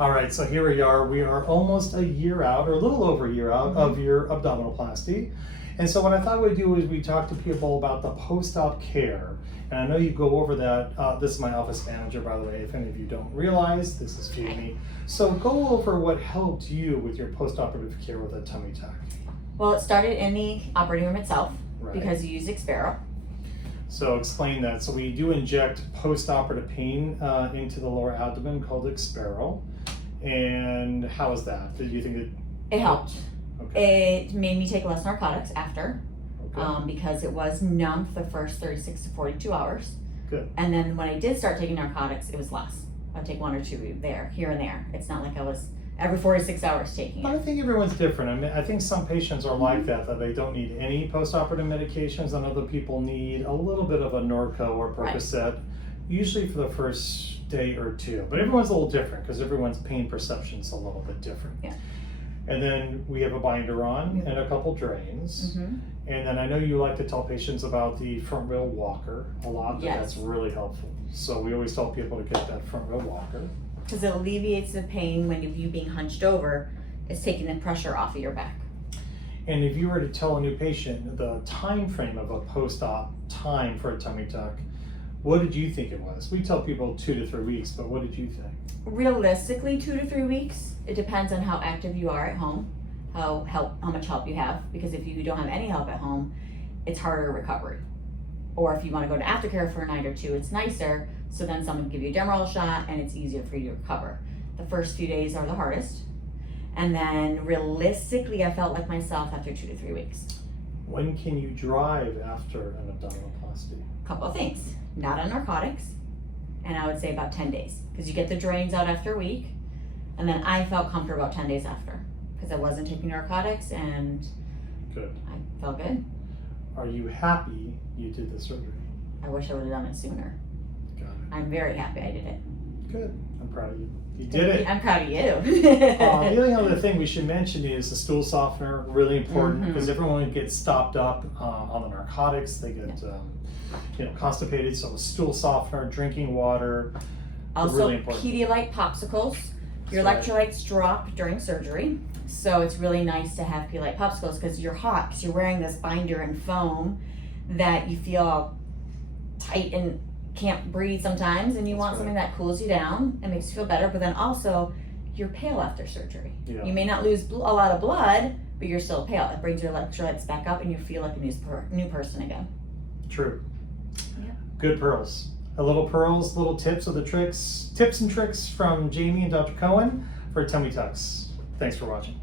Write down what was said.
All right, so here we are. We are almost a year out, or a little over a year out, of your abdominoplasty. And so what I thought we'd do is we talk to people about the post-op care. And I know you go over that. This is my office manager, by the way, if any of you don't realize, this is Jamie. So go over what helped you with your post-operative care with a tummy tuck. Well, it started in the operating room itself, Right. because you use expero. So explain that. So we do inject post-operative pain into the lower abdomen called expero. And how is that? Did you think It helped. Okay. It made me take less narcotics after, Okay. because it was numb for the first 36 to 42 hours. Good. And then when I did start taking narcotics, it was less. I'd take 1 or 2 here and there. It's not like I was every 46 hours taking But I it. think everyone's different. I mean, I think some patients are like that they don't need any post-operative medications, and other people need a little bit of a Norco or Percocet, usually for the first day or two. But everyone's a little different because everyone's pain perception's a little bit different. Yeah. And then we have a binder on and a couple drains. And then I know you like to tell patients about the front rail walker a lot, but Yes. that's really helpful. So we always tell people to get that front rail walker. Because it alleviates the pain when you being hunched over. It's taking the pressure off of your back. And if you were to tell a new patient the time frame of a post-op time for a tummy tuck, what did you think it was? We tell people 2 to 3 weeks, but what did you think? Realistically, 2 to 3 weeks. It depends on how active you are at home, how much help you have. Because if you don't have any help at home, it's harder recovery. Or if you want to go to aftercare for a night or two, it's nicer. So then someone can give you a Demerol shot, and it's easier for you to recover. The first few days are the hardest, and then realistically, I felt like myself after 2 to 3 weeks. When can you drive after an abdominoplasty? Couple of things. Not on narcotics, and I would say about 10 days, because you get the drains out after a week, and then I felt comfortable about 10 days after, because I wasn't taking narcotics, and Good. I felt good. Are you happy you did the surgery? I wish I would have done it sooner. Got it. I'm very happy I did it. Good. I'm proud of you. You did it. I'm proud of you. The only other thing we should mention is the stool softener, really important, because everyone gets stopped up on the narcotics. They get constipated. So stool softener, drinking water, Also, really important. Pedialyte Popsicles. Your That's right. electrolytes drop during surgery. So it's really nice to have Pedialyte Popsicles because you're hot, because you're wearing this binder and foam that you feel all tight and can't breathe sometimes, and you want something that cools you down and makes you feel better. But then also, you're pale after surgery. Yeah. You may not lose a lot of blood, but you're still pale. It brings your electrolytes back up, and you feel like a new person again. True. Yeah. Good pearls. Little pearls, little tips and tricks from Jamie and Dr. Cohen for tummy tucks. Thanks for watching.